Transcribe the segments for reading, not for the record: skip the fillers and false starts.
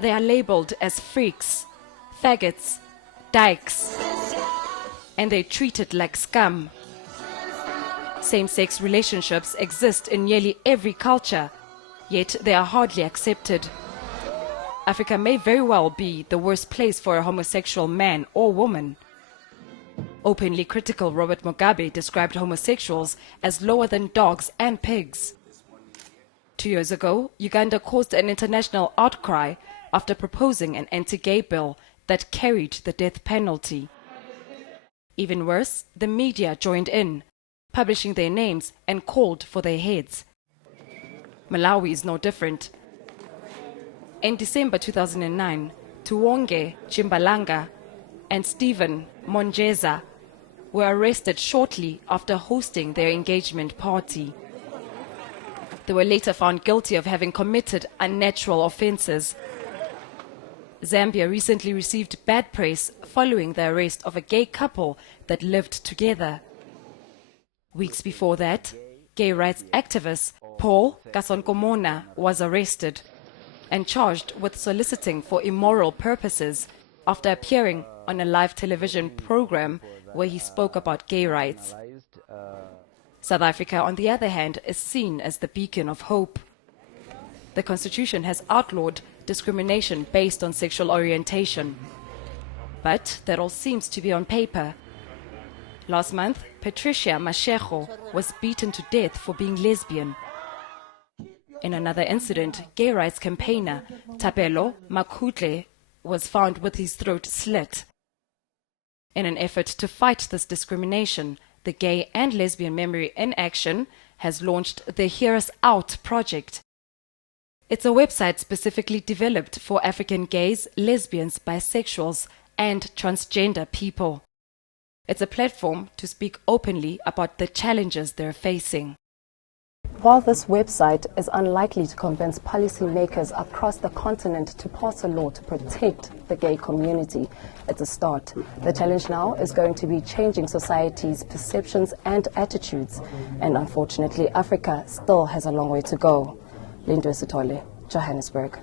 They are labeled as freaks, faggots, dykes, and they're treated like scum. Same-sex relationships exist in nearly every culture, yet they are hardly accepted. Africa may very well be the worst place for a homosexual man or woman. Openly critical Robert Mugabe described homosexuals as lower than dogs and pigs. 2 years ago, Uganda caused an international outcry after proposing an anti-gay bill that carried the death penalty. Even worse, the media joined in, publishing their names and called for their heads. Malawi is no different. In December 2009, Tuwonge Chimbalanga and Stephen Monjeza were arrested shortly after hosting their engagement party. They were later found guilty of having committed unnatural offenses. Zambia recently received bad press following the arrest of a gay couple that lived together. Weeks before that, gay rights activist Paul Kasonkomona was arrested and charged with soliciting for immoral purposes after appearing on a live television program where he spoke about gay rights. South Africa, on the other hand, is seen as the beacon of hope. The Constitution has outlawed discrimination based on sexual orientation. But that all seems to be on paper. Last month, Patricia Mashego was beaten to death for being lesbian. In another incident, gay rights campaigner Tapelo Makutle was found with his throat slit. In an effort to fight this discrimination, the Gay and Lesbian Memory in Action has launched the Hear Us Out project. It's a website specifically developed for African gays, lesbians, bisexuals, and transgender people. It's a platform to speak openly about the challenges they're facing. While this website is unlikely to convince policymakers across the continent to pass a law to protect the gay community, it's a start. The challenge now is going to be changing society's perceptions and attitudes. And unfortunately, Africa still has a long way to go. Lindiwe Sithole, Johannesburg.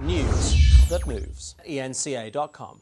News that moves. eNCA.com.